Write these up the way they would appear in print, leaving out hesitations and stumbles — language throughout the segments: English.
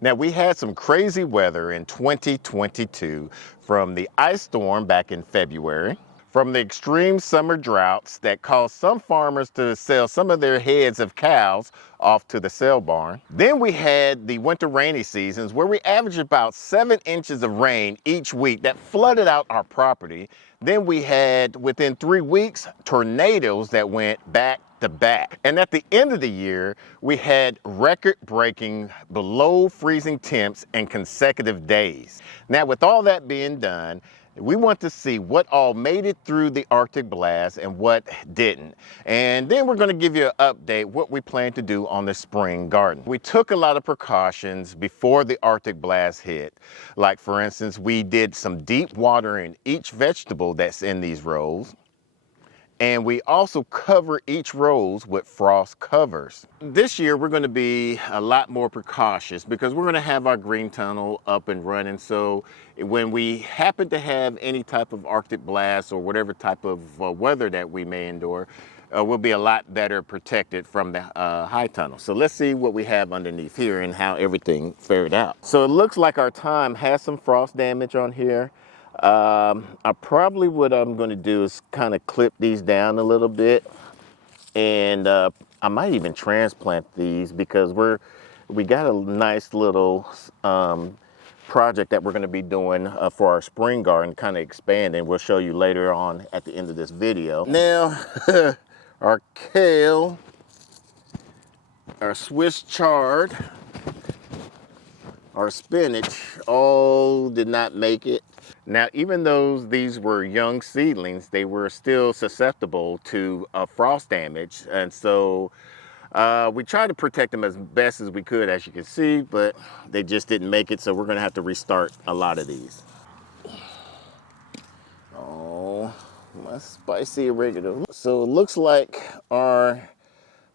Now, we had some crazy weather in 2022, from the ice storm back in February, from the extreme summer droughts that caused some farmers to sell some of their heads of cows off to the sale barn. Then we had the winter rainy seasons where we averaged about 7 inches of rain each week that flooded out our property. Then we had, within 3 weeks, tornadoes that went back to back. And at the end of the year, we had record-breaking below freezing temps and consecutive days. Now, with all that being done, we want to see what all made it through the Arctic Blast and what didn't. And then we're going to give you an update what we plan to do on the spring garden. We took a lot of precautions before the Arctic Blast hit. Like, for instance, we did some deep watering each vegetable that's in these rows. And we also cover each rows with frost covers. This year, we're gonna be a lot more precautious because we're gonna have our green tunnel up and running. So when we happen to have any type of Arctic blast or whatever type of weather that we may endure, we'll be a lot better protected from the high tunnel. So let's see what we have underneath here and how everything fared out. So it looks like our thyme has some frost damage on here. What I'm going to do is kind of clip these down a little bit, and I might even transplant these because we got a nice little project that we're going to be doing for our spring garden, kind of expanding. We'll show you later on at the end of this video. Now, our kale, our Swiss chard, our spinach all did not make it. Now, even though these were young seedlings, they were still susceptible to frost damage. And so we tried to protect them as best as we could, as you can see, but they just didn't make it. So we're gonna have to restart a lot of these. Oh, my spicy oregano. So it looks like our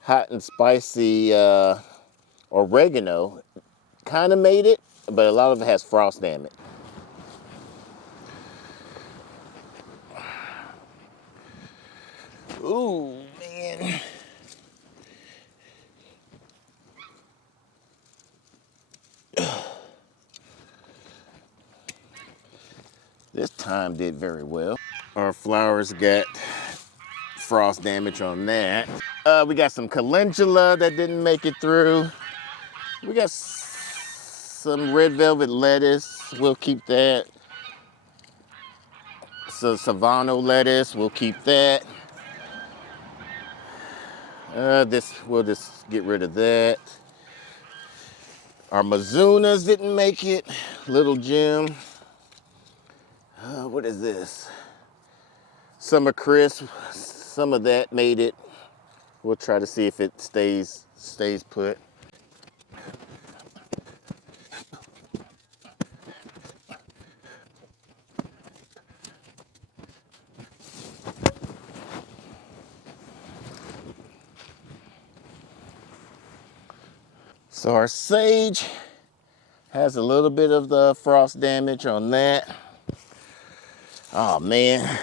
hot and spicy oregano kind of made it, but a lot of it has frost damage. Ooh, man. This thyme did very well. Our flowers got frost damage on that. We got some calendula that didn't make it through. We got some red velvet lettuce. We'll keep that. So Savano lettuce, we'll keep that. We'll just get rid of that. Our Mizunas didn't make it. Little Jim. What is this? Summer Crisp. Some of that made it. We'll try to see if it stays put. So our sage has a little bit of the frost damage on that. Oh man.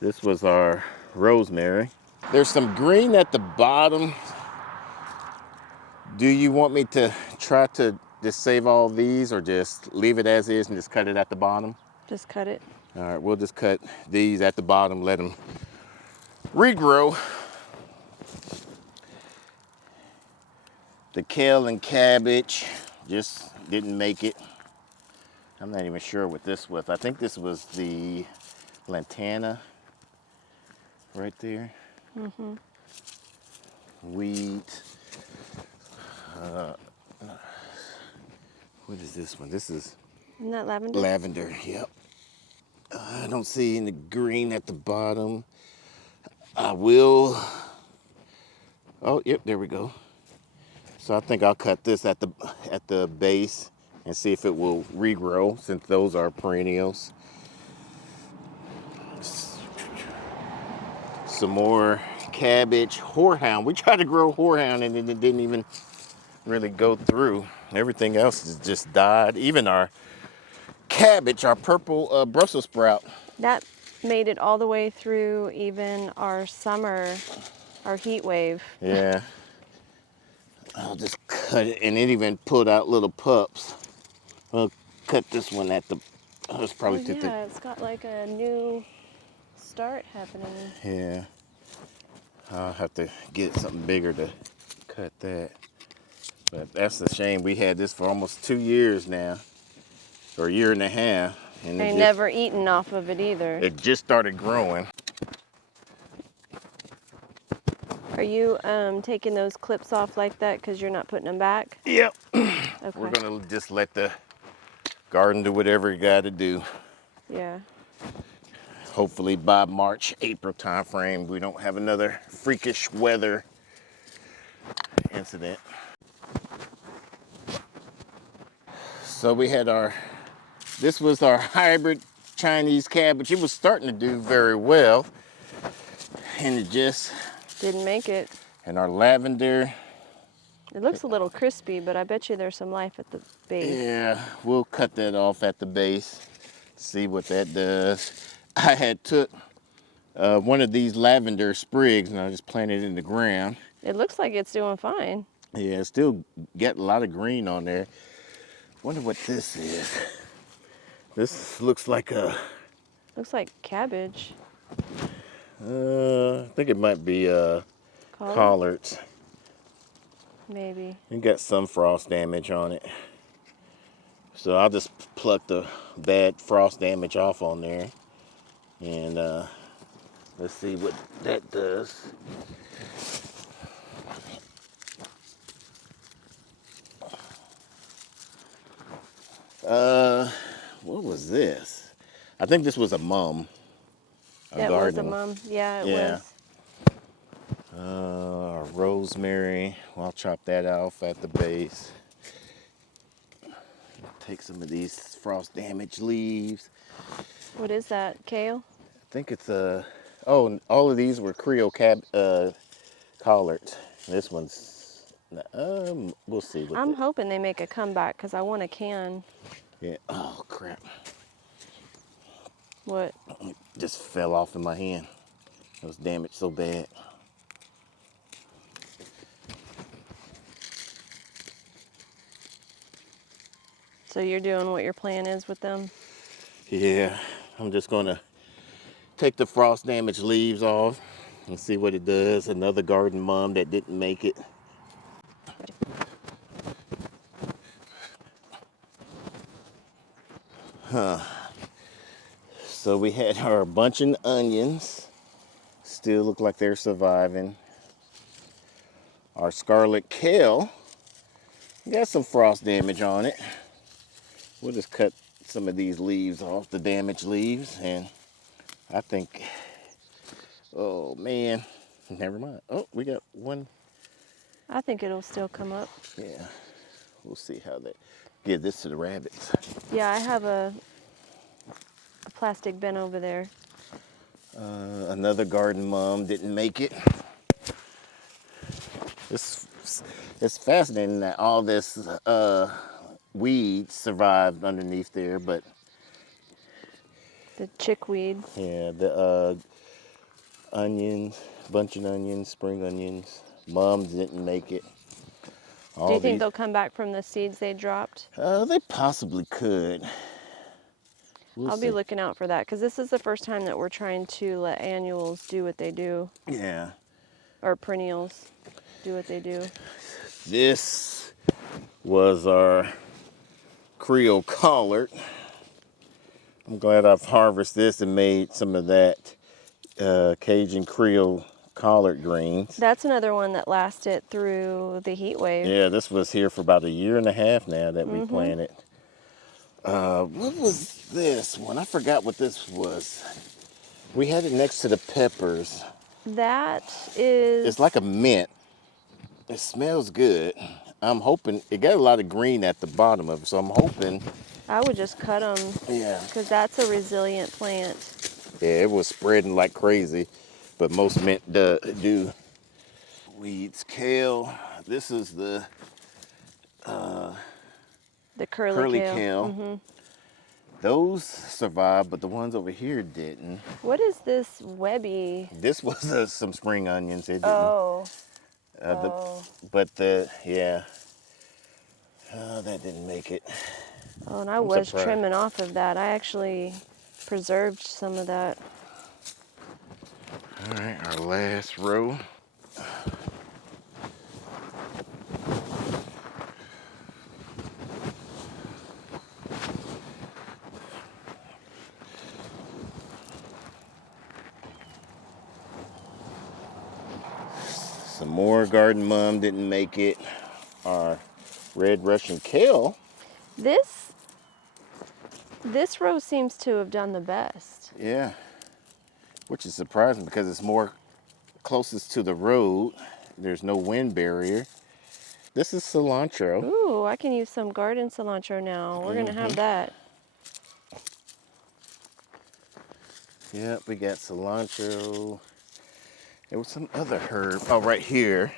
This was our rosemary. There's some green at the bottom. Do you want me to try to just save all these or just leave it as is and just cut it at the bottom? Just cut it. All right, we'll just cut these at the bottom, let them regrow. The kale and cabbage just didn't make it. I'm not even sure what this was. I think this was the lantana right there. Mm-hmm. Wheat. What is this one? This is... Isn't that lavender? Lavender, yep. I don't see any green at the bottom. I will... Oh, yep, there we go. So I think I'll cut this at the base and see if it will regrow, since those are perennials. Some more cabbage, horehound. We tried to grow horehound and it didn't even really go through. Everything else has just died. Even our cabbage, our purple Brussels sprout. That made it all the way through even our summer, our heat wave. Yeah. I'll just cut it, and it even pulled out little pups. I'll cut this one at the, oh, it's probably too thick. Yeah, it's got like a new start happening. Yeah. I'll have to get something bigger to cut that. But that's a shame. We had this for almost 2 years now, or a year and a half. And I never eaten off of it either. it just started growing. Are you taking those clips off like that because you're not putting them back? Yep. Okay. We're gonna just let the garden do whatever it gotta do. Yeah. Hopefully by March, April time frame, we don't have another freakish weather incident. So we had this was our hybrid Chinese cabbage. It was starting to do very well. And it just Didn't make it. and our lavender. It looks a little crispy, but I bet you there's some life at the base. Yeah, we'll cut that off at the base, see what that does. I had took one of these lavender sprigs and I just planted it in the ground. It looks like it's doing fine. Yeah, it's still got a lot of green on there. Wonder what this is. This looks like a, Looks like cabbage. I think it might be collards. Maybe. It got some frost damage on it. So I'll just pluck the bad frost damage off on there. And let's see what that does. What was this? I think this was a mum. That was a mum. Yeah, it was. Rosemary. Well, I'll chop that off at the base. Take some of these frost damaged leaves. What is that? Kale? I think it's oh, all of these were Creole collards. This one's, we'll see. I'm hoping they make a comeback because I want a can. Yeah. Oh crap! What? It just fell off in my hand. It was damaged so bad. So you're doing what your plan is with them? Yeah, I'm just gonna take the frost damaged leaves off and see what it does. Another garden mum that didn't make it. So we had our bunching onions. Still look like they're surviving. Our scarlet kale got some frost damage on it. We'll just cut some of these leaves off, the damaged leaves, and I think, oh man, never mind. Oh, we got one. I think it'll still come up. Yeah, we'll see how that, give this to the rabbits. Yeah, I have a plastic bin over there. Another garden mom didn't make it. It's fascinating that all this weed survived underneath there, but The chickweed. yeah, the onions, bunching onions, spring onions, mums didn't make it. Do you think they'll come back from the seeds they dropped? They possibly could. We'll I'll see. be looking out for that because this is the first time that we're trying to let annuals do what they do. Yeah. Or perennials do what they do. This was our Creole collard. I'm glad I've harvested this and made some of that Cajun Creole collard greens. That's another one that lasted through the heat wave. Yeah, this was here for about a year and a half now that we planted. What was this one? I forgot what this was. We had it next to the peppers. That is... It's like a mint. It smells good. I'm hoping, it got a lot of green at the bottom of it, so I'm hoping. I would just cut them. Yeah. Because that's a resilient plant. Yeah, it was spreading like crazy, but most mint do. Weeds, kale. This is the curly kale. Mm-hmm. Those survived, but the ones over here didn't. What is this webby? This was some spring onions. It didn't. Oh. Oh. Yeah, that didn't make it. Oh, and I I'm was surprised. trimming off of that. I actually preserved some of that. All right, our last row. Some more garden mum didn't make it. Our red Russian kale. This row seems to have done the best. Yeah, which is surprising because it's more closest to the road. There's no wind barrier. This is cilantro. Ooh, I can use some garden cilantro now. We're gonna have that. Yep, we got cilantro. There was some other herb. Oh, right here.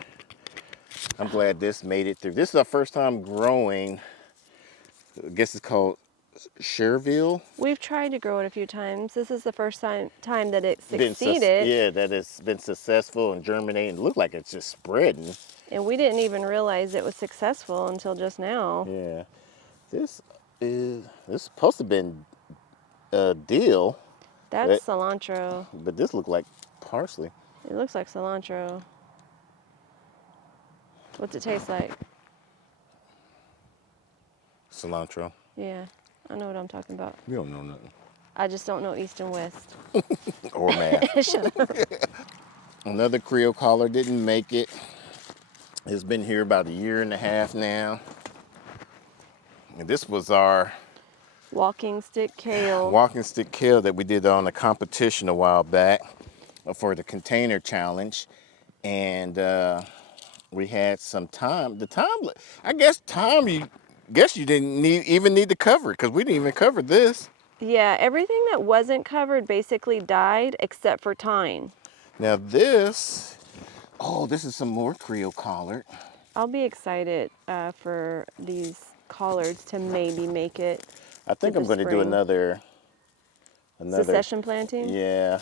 I'm glad this made it through. This is our first time growing. I guess it's called Cherville. We've tried to grow it a few times. This is the first time that it Been succeeded. yeah, that it's been successful and germinating. Look like it's just spreading. And we didn't even realize it was successful until just now. Yeah, this is supposed to have been a dill, That's cilantro. but this looked like parsley. It looks like cilantro. What's it taste like? Cilantro. Yeah, I know what I'm talking about. You don't know nothing. I just don't know east and west. Or math. Shut up. Another Creole collar didn't make it. It's been here about a year and a half now. And this was our Walking stick kale. walking stick kale that we did on a competition a while back for the container challenge. And we had some time. I guess you didn't even need to cover it because we didn't even cover this. Yeah, everything that wasn't covered basically died except for thyme. Now this is some more Creole collard. I'll be excited for these collards to maybe make it. I think I'm going to do another Succession planting? Yeah.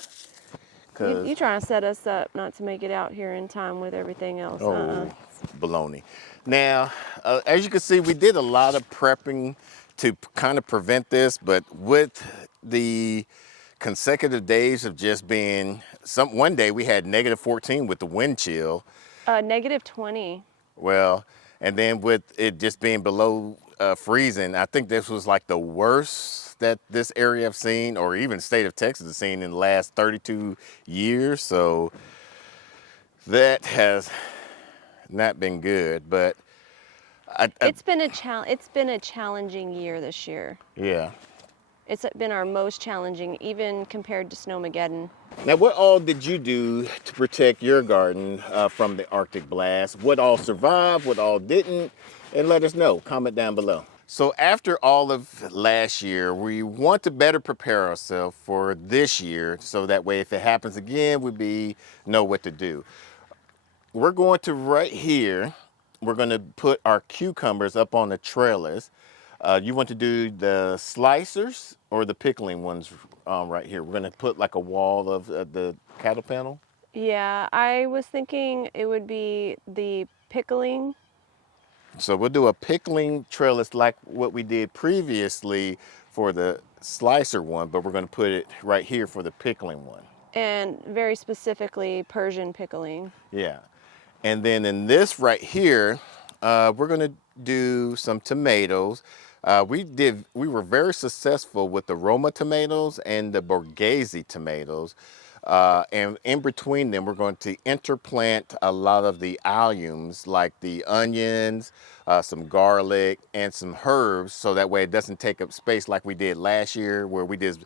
You trying to set us up not to make it out here in time with everything else. Baloney. Now, as you can see, we did a lot of prepping to kind of prevent this, but with the consecutive days of just being, one day we had -14 with the wind chill. -20. Well, and then with it just being below freezing, I think this was like the worst that this area have seen, or even state of Texas has seen in the last 32 years. So that has not been good, but it's been a challenging year this year. Yeah. It's been our most challenging, even compared to Snowmageddon. Now, what all did you do to protect your garden from the Arctic blast? What all survived? What all didn't? And let us know. Comment down below. So after all of last year, we want to better prepare ourselves for this year, so that way if it happens again, we know what to do. We're going to right here, we're going to put our cucumbers up on the trellis. You want to do the slicers or the pickling ones right here? We're going to put like a wall of the cattle panel. Yeah, I was thinking it would be the pickling. So we'll do a pickling trellis like what we did previously for the slicer one, but we're going to put it right here for the pickling one. And very specifically Persian pickling. Yeah. And then in this right here, we're going to do some tomatoes. We were very successful with the Roma tomatoes and the Borghese tomatoes. And in between them, we're going to interplant a lot of the alliums, like the onions, some garlic, and some herbs, so that way it doesn't take up space like we did last year, where we just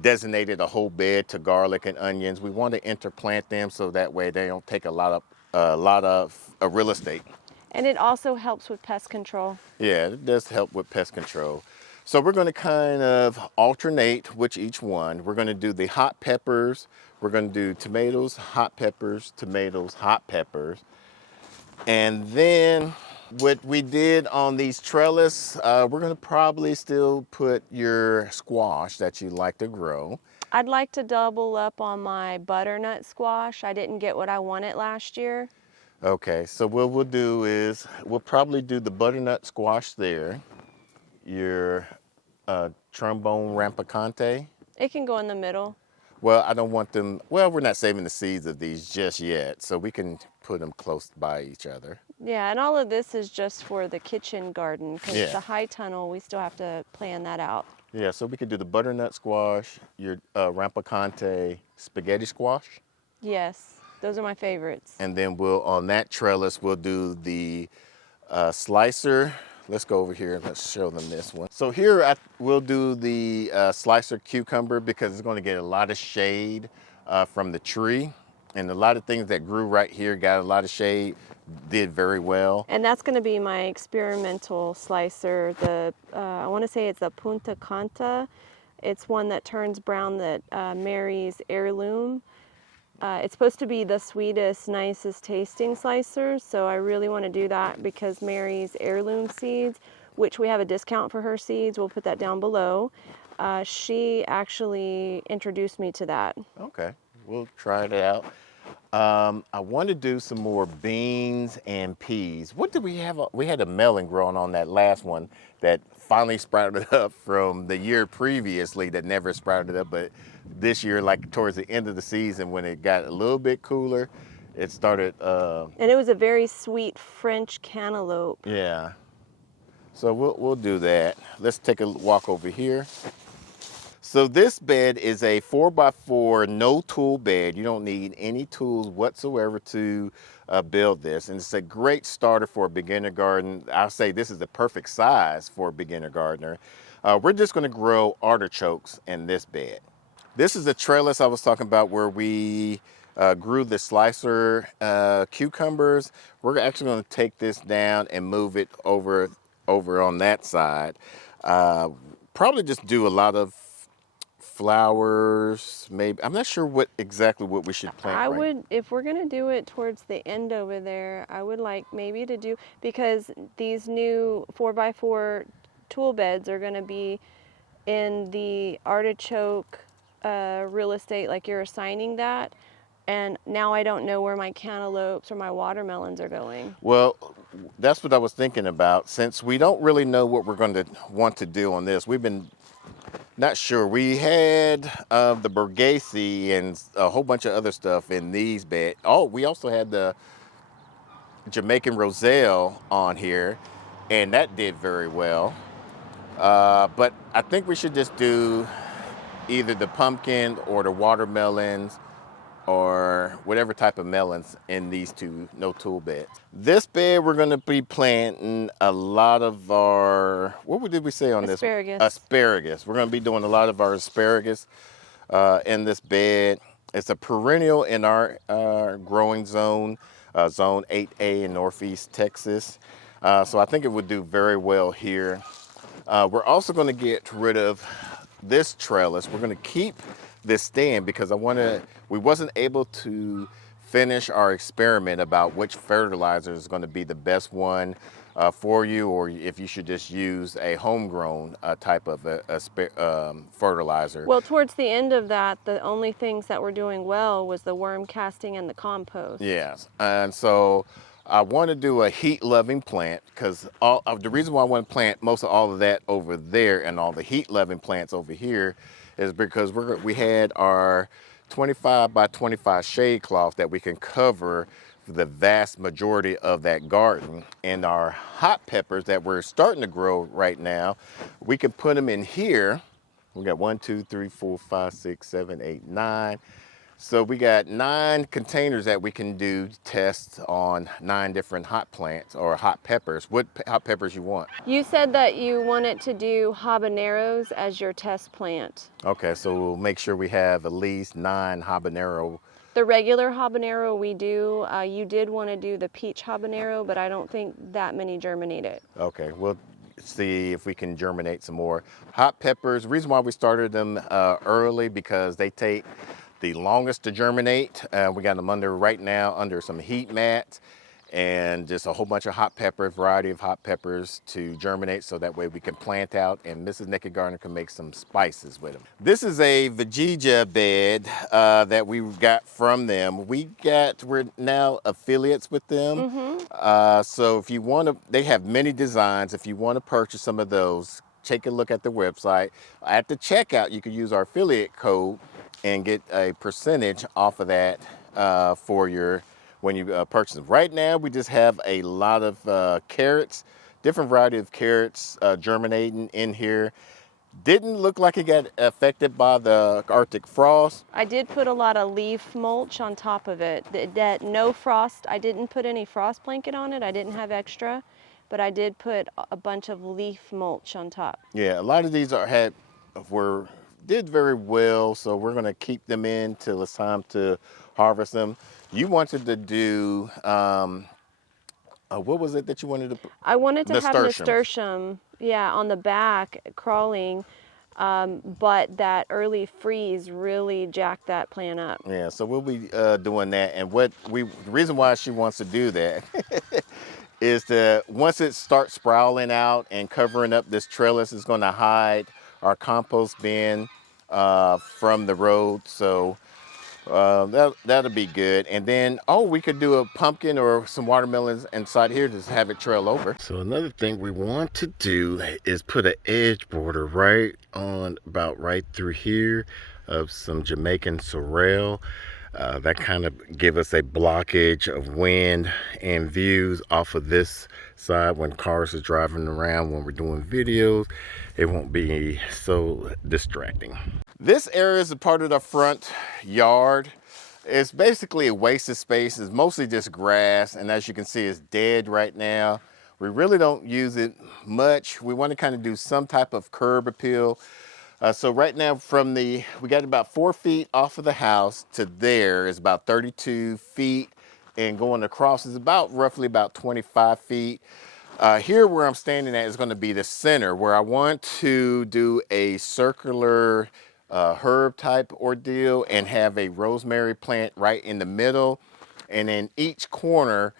designated a whole bed to garlic and onions. We want to interplant them so that way they don't take a lot of real estate. And it also helps with pest control. Yeah, it does help with pest control. So we're going to kind of alternate which each one. We're going to do the hot peppers. We're going to do tomatoes, hot peppers, tomatoes, hot peppers. And then what we did on these trellis, we're going to probably still put your squash that you like to grow. I'd like to double up on my butternut squash. I didn't get what I wanted last year. Okay, so what we'll do is we'll probably do the butternut squash there, your trombone rampicante. It can go in the middle. Well, I don't want them, well, we're not saving the seeds of these just yet, so we can put them close by each other. Yeah, and all of this is just for the kitchen garden because Yeah. the high tunnel, we still have to plan that out. Yeah, so we could do the butternut squash, your rampicante spaghetti squash, Yes, those are my favorites. and then we'll, on that trellis, we'll do the slicer. Let's go over here and let's show them this one. So here we'll do the slicer cucumber because it's going to get a lot of shade from the tree. And a lot of things that grew right here got a lot of shade, did very well. And that's going to be my experimental slicer. The I want to say it's a Punta Canta. It's one that turns brown that Mary's heirloom. It's supposed to be the sweetest, nicest tasting slicer, so I really want to do that because Mary's heirloom seeds, which we have a discount for her seeds, we'll put that down below. She actually introduced me to that. Okay, we'll try it out. I want to do some more beans and peas. What did we have? We had a melon growing on that last one that finally sprouted up from the year previously that never sprouted up, but this year, like towards the end of the season when it got a little bit cooler, it started. And it was a very sweet French cantaloupe. Yeah. So we'll do that. Let's take a walk over here. So this bed is a 4x4 no tool bed. You don't need any tools whatsoever to build this. And it's a great starter for a beginner garden. I'll say this is the perfect size for a beginner gardener. We're just gonna grow artichokes in this bed. This is the trellis I was talking about where we grew the slicer cucumbers. We're actually gonna take this down and move it over on that side. Probably just do a lot of flowers, maybe. I'm not sure exactly what we should plant. I would, if we're gonna do it towards the end over there, I would like maybe to do, because these new 4x4 tool beds are gonna be in the artichoke real estate, like you're assigning that. And now I don't know where my cantaloupes or my watermelons are going. Well, that's what I was thinking about. Since we don't really know what we're going to want to do on this, we've been not sure. We had the Bergasse and a whole bunch of other stuff in these beds. Oh, we also had the Jamaican Roselle on here, and that did very well. But I think we should just do either the pumpkin or the watermelons or whatever type of melons in these two no tool beds. This bed we're going to be planting a lot of our, what did we say on Asparagus. this? Asparagus. We're going to be doing a lot of our asparagus in this bed. It's a perennial in our growing zone, zone 8A in Northeast Texas. So I think it would do very well here. We're also going to get rid of this trellis. We're going to keep this stand because we wasn't able to finish our experiment about which fertilizer is going to be the best one for you, or if you should just use a homegrown type of fertilizer. Well, towards the end of that, the only things that were doing well was the worm casting and the compost. Yes, and so I want to do a heat-loving plant because the reason why I want to plant most of all of that over there and all the heat-loving plants over here is because we had our 25 by 25 shade cloth that we can cover the vast majority of that garden. And our hot peppers that we're starting to grow right now, we can put them in here. We got 1, 2, 3, 4, 5, 6, 7, 8, 9. So we got 9 containers that we can do tests on 9 different hot plants or hot peppers. What hot peppers you want? You said that you wanted to do habaneros as your test plant. Okay, so we'll make sure we have at least 9 habanero. The regular habanero we do, you did want to do the peach habanero, but I don't think that many germinated. Okay, we'll see if we can germinate some more. Hot peppers, the reason why we started them early because they take the longest to germinate. We got them right now under some heat mats. and just a whole bunch of hot peppers, variety of hot peppers to germinate, so that way we can plant out and Mrs. Nakid Gardener can make some spices with them. This is a Vegeta bed that we got from them. We're now affiliates with them. So if you want to, they have many designs. If you want to purchase some of those, take a look at the website. At the checkout, you can use our affiliate code and get a percentage off of that for your when you purchase them. Right now, we just have a lot of carrots, different variety of carrots germinating in here. Didn't look like it got affected by the Arctic frost. I did put a lot of leaf mulch on top of it. That no frost, I didn't put any frost blanket on it. I didn't have extra, but I did put a bunch of leaf mulch on top. Yeah, a lot of these did very well, so we're gonna keep them in till it's time to harvest them. You wanted to do, what was it that you wanted to put? I wanted to have Nasturtium. nasturtium, yeah, on the back crawling, but that early freeze really jacked that plant up. Yeah, so we'll be doing that. And the reason why she wants to do that is that once it starts sprouling out and covering up this trellis, is going to hide our compost bin from the road. So that'll be good. And then, we could do a pumpkin or some watermelons inside here, just have it trail over. So another thing we want to do is put an edge border about right through here of some Jamaican sorrel. That kind of give us a blockage of wind and views off of this side when cars are driving around. When we're doing videos, it won't be so distracting. This area is a part of the front yard. It's basically a wasted space. It's mostly just grass, and as you can see, it's dead right now. We really don't use it much. We want to kind of do some type of curb appeal. So right now we got about 4 feet off of the house to there is about 32 feet, and going across is roughly about 25 feet. Here where I'm standing at is going to be the center, where I want to do a circular herb type ordeal and have a rosemary plant right in the middle, and in each corner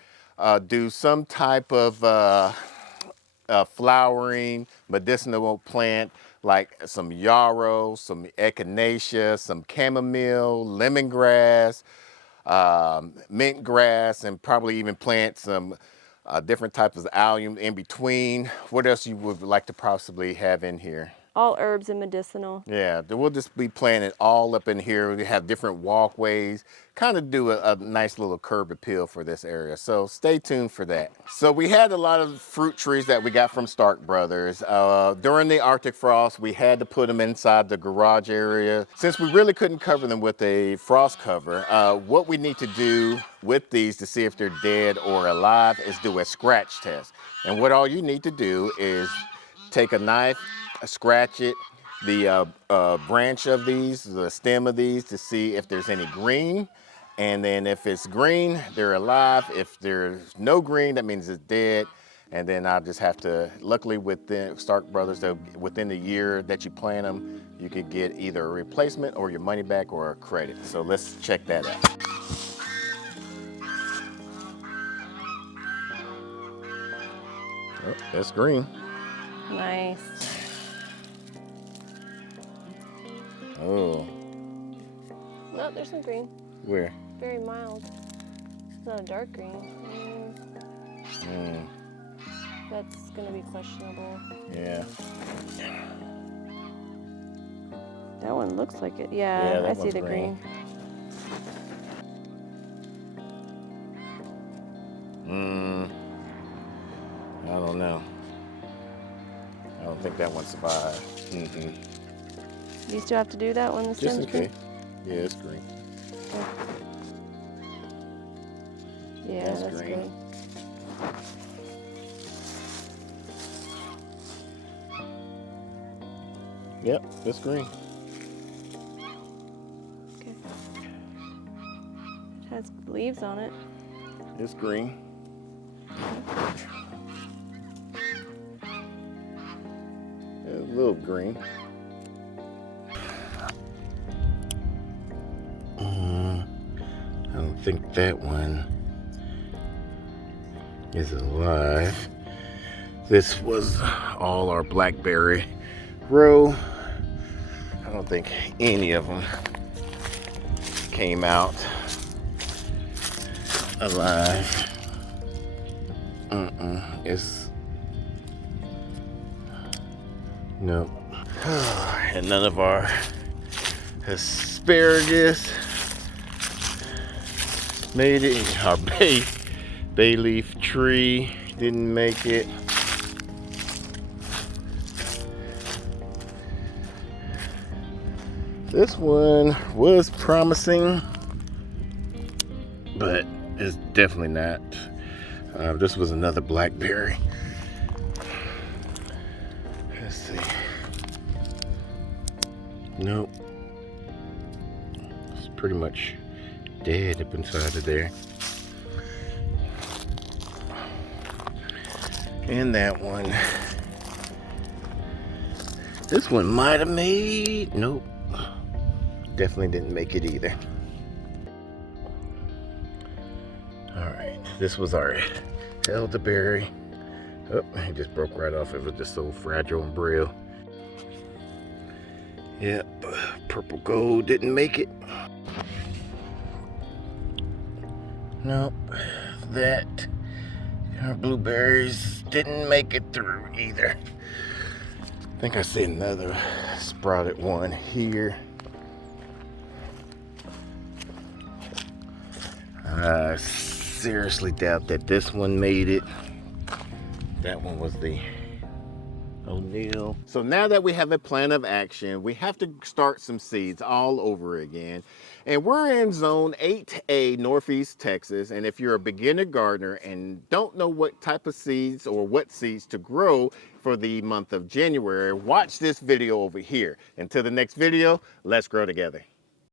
do some type of flowering medicinal plant, like some yarrow, some echinacea, some chamomile, lemongrass, mint grass, and probably even plant some different types of allium in between. What else you would like to possibly have in here? All herbs and medicinal. Yeah, we'll just be planting all up in here. We have different walkways, kind of do a nice little curb appeal for this area. So stay tuned for that. So we had a lot of fruit trees that we got from Stark Brothers. During the Arctic frost, we had to put them inside the garage area. Since we really couldn't cover them with a frost cover, what we need to do with these to see if they're dead or alive is do a scratch test. And what all you need to do is take a knife, scratch it, the branch of these, the stem of these, to see if there's any green. And then if it's green, they're alive. If there's no green, that means it's dead. And then I'll just have to, luckily within Stark Brothers, within the year that you plant them, you could get either a replacement or your money back or a credit. So let's check that out. Oh, that's green. Nice. Oh. No, there's some green. Where? Very mild. It's not a dark green. That's gonna be questionable. Yeah. That one looks like it. Yeah, I see the green. I don't know. I don't think that one survived. You still have to do that one the Just stem's in green? case. Yeah, it's green. Yeah, That's that's green. good. Yep, it's green. Okay. It has leaves on it. It's green. A little green. I don't think that one is alive. This was all our blackberry row. I don't think any of them came out alive. It's no. And none of our asparagus made it. Our bay leaf tree didn't make it. This one was promising, but it's definitely not. This was another blackberry. Let's see. Nope. It's pretty much dead up inside of there. And that one. This one might have made. Nope. Definitely didn't make it either. Alright, this was our elderberry. Oh, it just broke right off. It was just so fragile and braille. Yep, purple gold didn't make it. Nope, that. Our blueberries didn't make it through either. I think I see another sprouted one here. I seriously doubt that this one made it. That one was the O'Neill. So now that we have a plan of action, we have to start some seeds all over again. And we're in zone 8A, Northeast Texas. And if you're a beginner gardener and don't know what type of seeds or what seeds to grow for the month of January, watch this video over here. Until the next video, let's grow together.